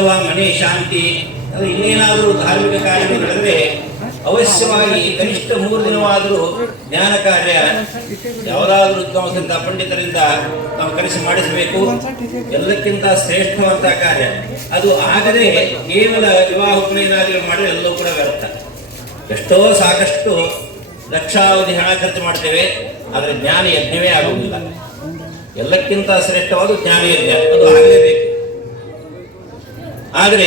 ಅಥವಾ ಮನೆ ಶಾಂತಿ ಅಥವಾ ಇನ್ನೇನಾದರೂ ಧಾರ್ಮಿಕ ಕಾರ್ಯಗಳು ನಡೆದರೆ ಅವಶ್ಯವಾಗಿ ಕನಿಷ್ಠ 3 ದಿನವಾದರೂ ಜ್ಞಾನ ಕಾರ್ಯ ಯಾವುದಾದ್ರೂ ವಿದ್ವಾಂಸರಿಂದ ಪಂಡಿತರಿಂದ ನಾವು ಕರೆಸಿ ಮಾಡಿಸಬೇಕು. ಎಲ್ಲಕ್ಕಿಂತ ಶ್ರೇಷ್ಠವಂತಹ ಕಾರ್ಯ ಅದು. ಆಗದೆ ಕೇವಲ ವಿವಾಹ ಉಪನಯನಾದಿಗಳು ಮಾಡಿದ್ರೆ ಎಲ್ಲವೂ ಕೂಡ ವ್ಯರ್ಥ. ಎಷ್ಟೋ ಸಾಕಷ್ಟು ಲಕ್ಷಾವಧಿ ಹಣ ಖರ್ಚು ಮಾಡ್ತೇವೆ, ಆದರೆ ಜ್ಞಾನ ಯಜ್ಞವೇ ಆಗುವುದಿಲ್ಲ. ಎಲ್ಲಕ್ಕಿಂತ ಶ್ರೇಷ್ಠವಾದ ಜ್ಞಾನ ಯಜ್ಞ, ಅದು ಆಗಲೇಬೇಕು. ಆದರೆ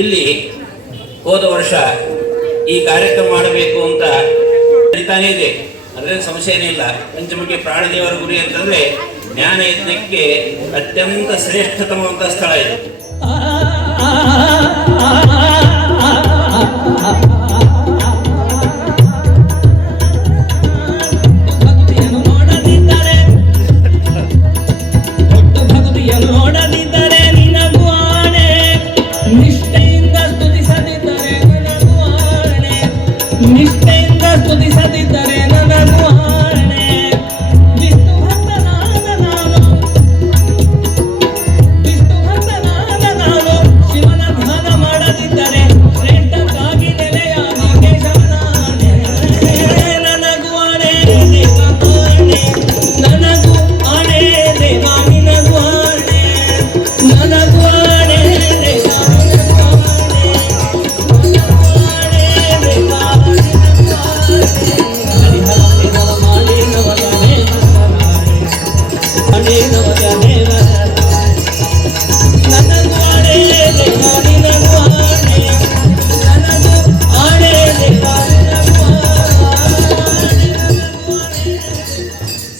ಇಲ್ಲಿ ಹೋದ ವರ್ಷ ಈ ಕಾರ್ಯಕ್ರಮ ಮಾಡಬೇಕು ಅಂತ ನಡೀತಾನೇ ಇದೆ, ಅದರಲ್ಲಿ ಸಂಶಯನೇ ಇಲ್ಲ. ಪಂಚಮುಖಿ ಪ್ರಾಣದೇವರ ಗುರಿ ಅಂತಂದ್ರೆ ಜ್ಞಾನ ಯಜ್ಞಕ್ಕೆ ಅತ್ಯಂತ ಶ್ರೇಷ್ಠತಮವಂತಹ ಸ್ಥಳ ಇದೆ.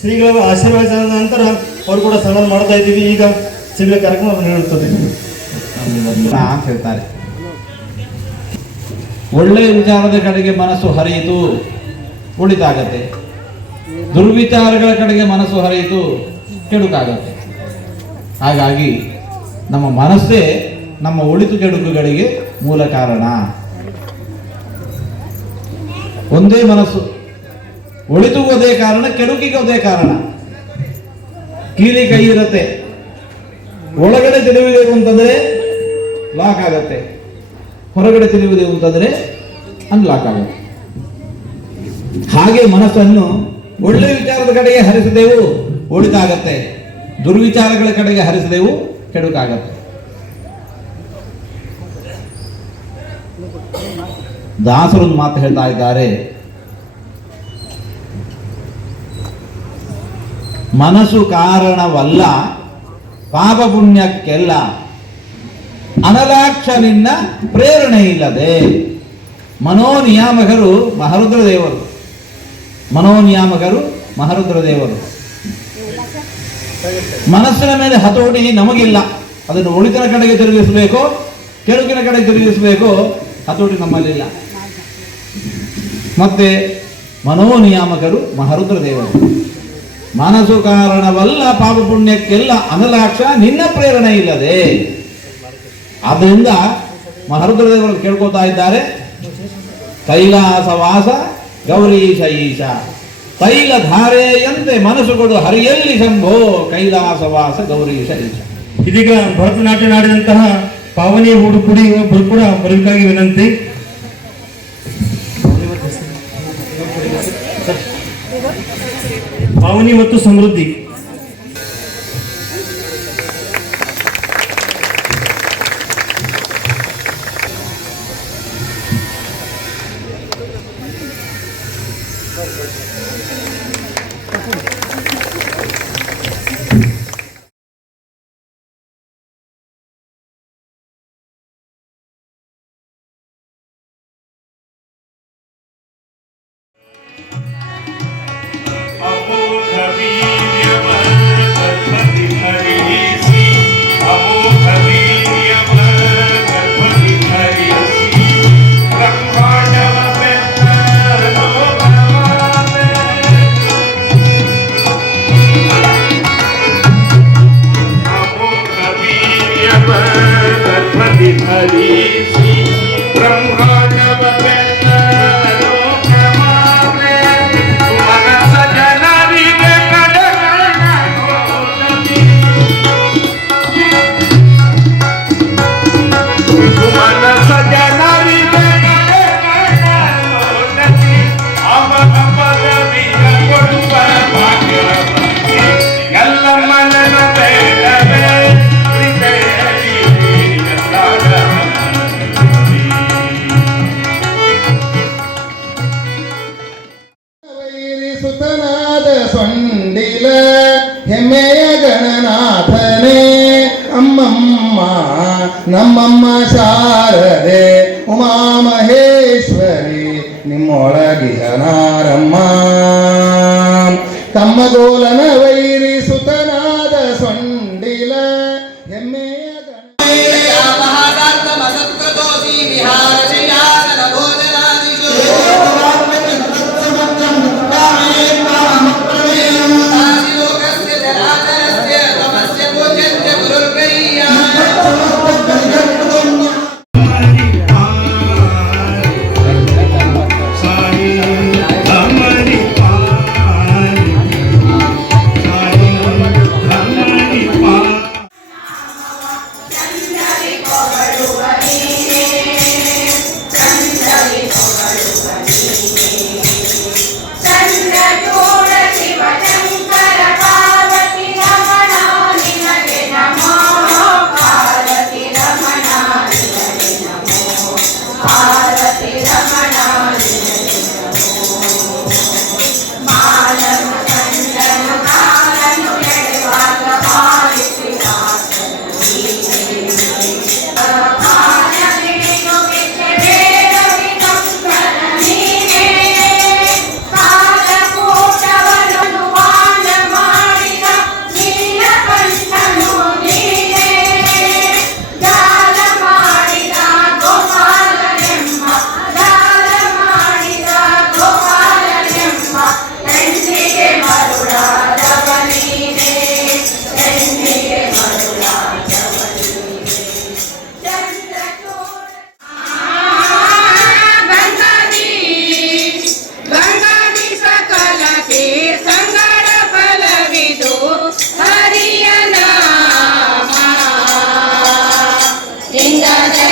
ಶ್ರೀಗಳ ಆಶೀರ್ವಾದ ನಂತರ ಅವರು ಕೂಡ ಸನ್ಮಾನ ಮಾಡ್ತಾ ಇದ್ದೀವಿ. ಈಗ ಶ್ರೀಗಳ ಕಾರ್ಯಕ್ರಮ ನೀಡುತ್ತದೆ ಅಂತ ಹೇಳ್ತಾರೆ. ಒಳ್ಳೆಯ ವಿಚಾರದ ಕಡೆಗೆ ಮನಸ್ಸು ಹರಿಯಿತು ಒಳಿತಾಗತ್ತೆ, ದುರ್ವಿಚಾರಗಳ ಕಡೆಗೆ ಮನಸ್ಸು ಹರಿಯಿತು ಕೆಡುಕಾಗತ್ತೆ. ಹಾಗಾಗಿ ನಮ್ಮ ಮನಸ್ಸೇ ನಮ್ಮ ಒಳಿತು ಕೆಡುಕುಗಳಿಗೆ ಮೂಲ ಕಾರಣ. ಒಂದೇ ಮನಸ್ಸು, ಒಳಿತಿಗೂ ಅದೇ ಕಾರಣ, ಕೆಡುಕಿಗೂ ಅದೇ ಕಾರಣ. ಕೀಲಿ ಕೈ ಇರುತ್ತೆ, ಒಳಗಡೆ ತಿರುವಿದೆವು ಅಂತಂದ್ರೆ ಲಾಕ್ ಆಗತ್ತೆ, ಹೊರಗಡೆ ತಿರುವಿದೆವು ಅಂತಂದ್ರೆ ಅನ್ಲಾಕ್ ಆಗತ್ತೆ. ಹಾಗೆ ಮನಸ್ಸನ್ನು ಒಳ್ಳೆ ವಿಚಾರದ ಕಡೆಗೆ ಹರಿಸಿದೆವು ಒಳಿತಾಗತ್ತೆ, ದುರ್ವಿಚಾರಗಳ ಕಡೆಗೆ ಹರಿಸಿದೆವು ಕೆಡುಕಾಗತ್ತೆ. ದಾಸರೊಂದು ಮಾತು ಹೇಳ್ತಾ ಇದ್ದಾರೆ, ಮನಸ್ಸು ಕಾರಣವಲ್ಲ ಪಾಪ ಪುಣ್ಯಕ್ಕೆಲ್ಲ, ಅನಲಾಕ್ಷ ನಿನ್ನ ಪ್ರೇರಣೆ ಇಲ್ಲದೆ. ಮನೋನಿಯಾಮಕರು ಮಹರುದ್ರ ದೇವರು, ಮನೋನಿಯಾಮಕರು ಮಹರುದ್ರ ದೇವರು. ಮನಸ್ಸಿನ ಮೇಲೆ ಹತೋಟಿ ನಮಗಿಲ್ಲ, ಅದನ್ನು ಒಳಿತಿನ ಕಡೆಗೆ ತಿರುಗಿಸಬೇಕೋ ಕೆಡುಕಿನ ಕಡೆಗೆ ತಿರುಗಿಸಬೇಕೋ ಹತೋಟಿ ನಮ್ಮಲ್ಲಿಲ್ಲ. ಮತ್ತೆ ಮನೋನಿಯಾಮಕರು ಮಹರುದ್ರ ದೇವರು. ಮನಸ್ಸು ಕಾರಣವಲ್ಲ ಪಾಪ ಪುಣ್ಯಕ್ಕೆಲ್ಲ, ಅನಲಾಕ್ಷ ನಿನ್ನ ಪ್ರೇರಣೆ ಇಲ್ಲದೆ. ಆದ್ದರಿಂದ ಮಹರುದ್ರ ದೇವರು ಕೇಳ್ಕೊತಾ ಇದ್ದಾರೆ, ಕೈಲಾಸವಾಸ ಗೌರೀಶ ಈಶ, ತೈಲ ಧಾರೆಯಂತೆ ಮನಸ್ಸು ಕೊಡು ಹರಿಯಲ್ಲಿ ಶಂಭೋ, ಕೈಲಾಸವಾಸ ಗೌರೀಶ ಈಶ. ಇದೀಗ ಭರತನಾಟ್ಯ ನಾಡಿದಂತಹ ಪಾವನಿ ಹೂಡು ಕುಡಿಯುವ ಕೂಡ ಬರಬೇಕಾಗಿ ವಿನಂತಿ. ಪಾವನಿ ಮತ್ತು ಸಮೃದ್ಧಿ. ಅಮ್ಮ ನಮ್ಮಮ್ಮ ಶಾರದೆ ಉಮಾಮಹೇಶ್ವರಿ ನಿಮ್ಮೊಳಗಿಹನಾರಮ್ಮ ಕಮ್ಮಗೋಲನ ವೈರಿ ಸುತನಾದ ಸೊಂಡಿಲ ಹೆಮ್ಮೆಯ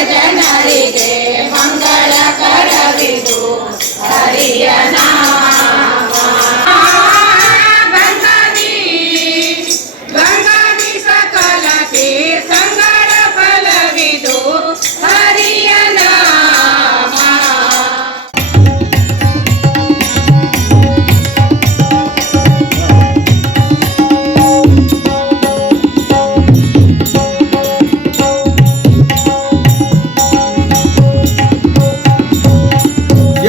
ಜನರಿಗೆ ಮಂಗಳಕರವಿದು ಹರಿಯ ನಾಮ ಗಂಗಾದಿ ಸಕಲ ತೀರ್ಥಂಗಳ ಫಲವಿದು ಹರಿಯ ನಾಮ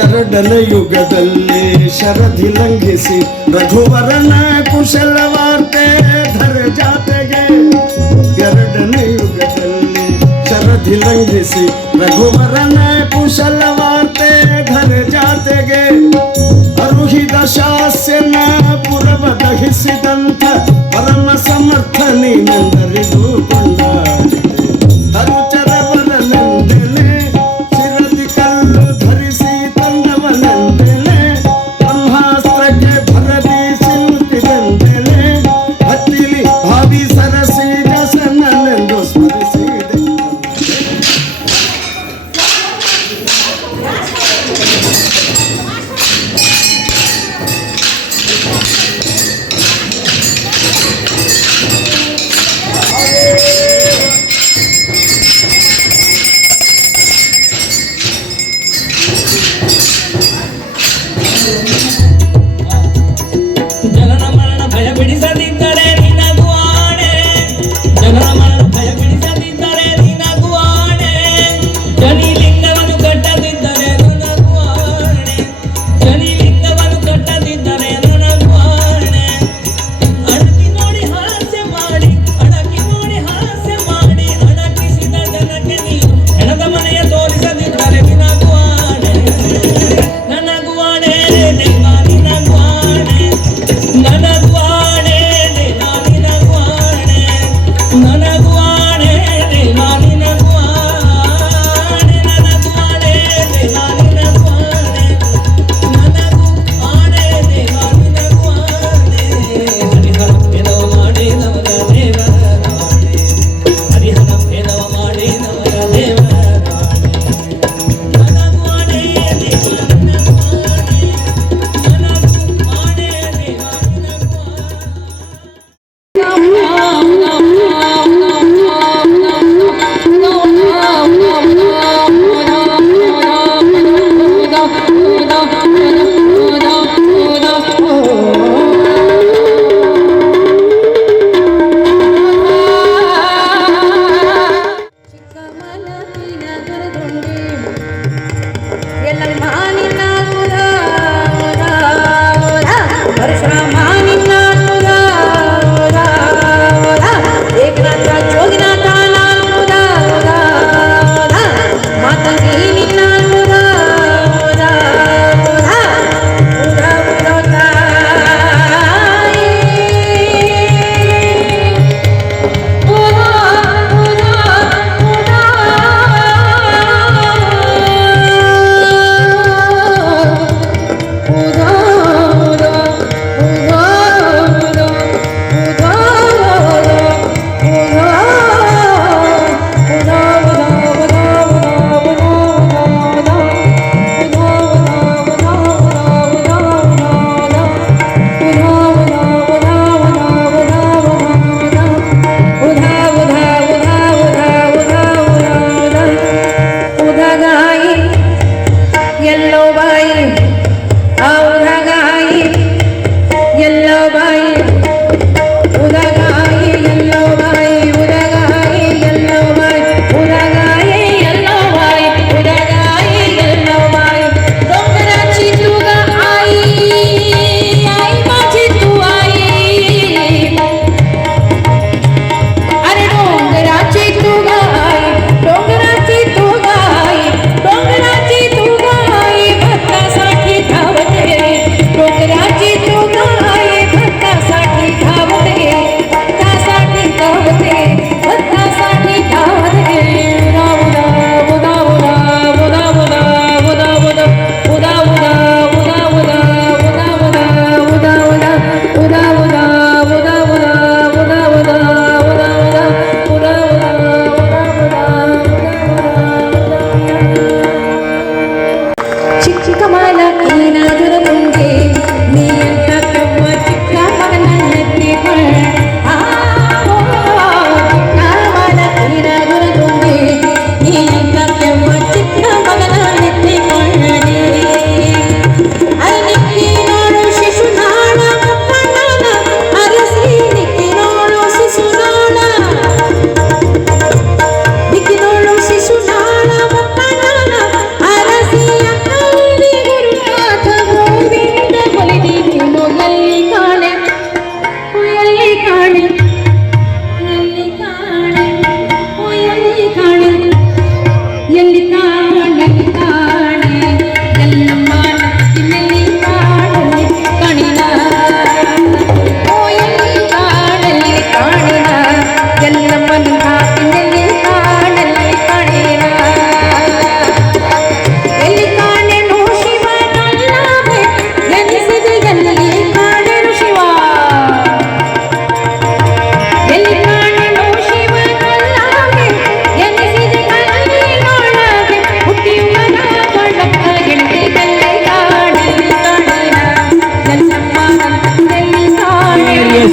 ಎರಡನೇ ಯುಗದಲ್ಲಿ ಶರಧಿ ಲಂಘಿಸಿ ರಘುವರನ ಕುಶಲ ವಾರ್ತೆ ಧರ ಜಾತೆಗೆ ಎರಡನೇ ಯುಗದಲ್ಲಿ ಶರಧಿ ಲಂಘಿಸಿ ರಘುವರನ ಕುಶಲ ವಾರ್ತೆ ಧರ ಜಾತೆಗೆ ಅರುಹಿದ ಶಾಸ್ಯನ ಪುರವ ದಹಿಸಿದಂಥ ಪರಮ ಸಮರ್ಥ ನೀನೆಂದರಿದು ಕೊಂಡಾಡಿದೆ ತರುಚರವರನೆಂದೆಲೆ ಶಿರದಿ ಕಲ್ಲು ಧರಿಸಿ ತಂದವನೆಂದೆಲೆ ಬ್ರಹ್ಮಾಸ್ತ್ರಕ್ಕೆ ಭರದಿ ಸಿಲುಕಿದೆಂದೆಲೆ ಹತ್ತಿಲಿ ಭಾವಿ ಸರಸಿ ಜಸನನೆಂದು ಸ್ಮರಿಸಿದೆ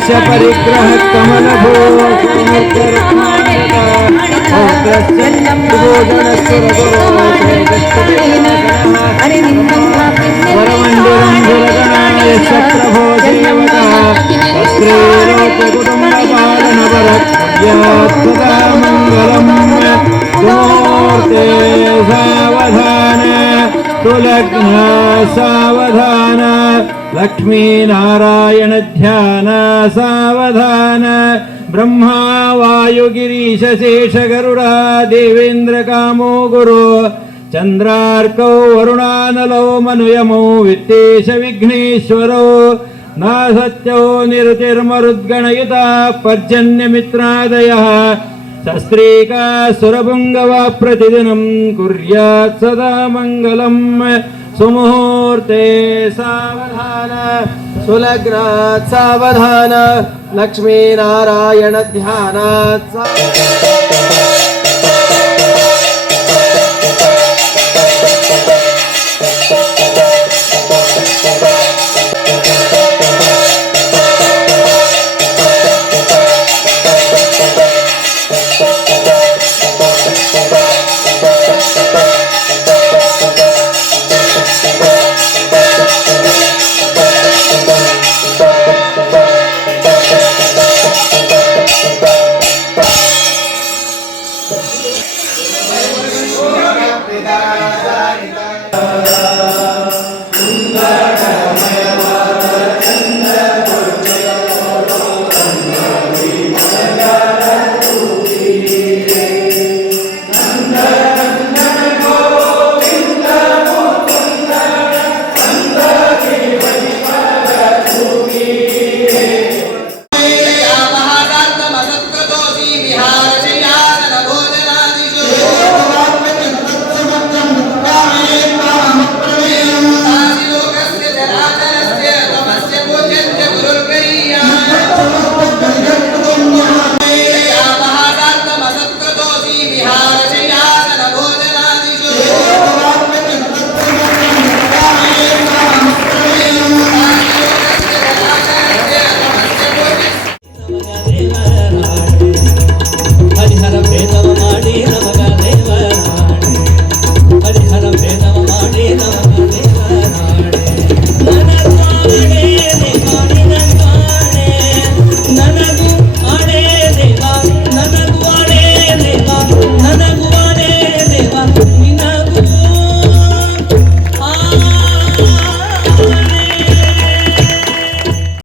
ಕಲಶ ಪರಿಗ್ರಹ ಸಾವಧಾನ ತುಲಗ್ನ ಸಾವಧಾನ ಲಕ್ಷ್ಮೀನಾರಾಯಣ ಧ್ಯಾನ ಸಾವಧಾನ ಬ್ರಹ್ಮ ವಾಯು ಗಿರೀಶ ಶೇಷ ಗರುಡ ದೇವೇಂದ್ರ ಕಾಮೋ ಗುರು ಚಂದ್ರಾರ್ಕೌ ವರುಣಾನಲೋ ಮನುಯಮೋ ವಿತ್ತೇಶ ವಿಘ್ನೇಶ್ವರೋ ನ ಸತ್ಯೋ ನಿರುತಿರ್ಮರುದ್ಗಣಯುತ ಪರ್ಜನ್ಯ ಮಿತ್ರಾದಯ ಶಸ್ತ್ರೀಕಾ ಸುರಭುಂಗವ ಪ್ರತಿದಿನಂ ಕುರ್ಯಾತ್ ಸದಾ ಮಂಗಲಂ ಸುಮುಹೂರ್ತೆ ಸಾವಧಾನ ಸುಲಗ್ನಾತ್ ಸಾವಧಾನ ಲಕ್ಷ್ಮೀನಾರಾಯಣ ಧ್ಯಾನಾತ್ ಪಿತಾ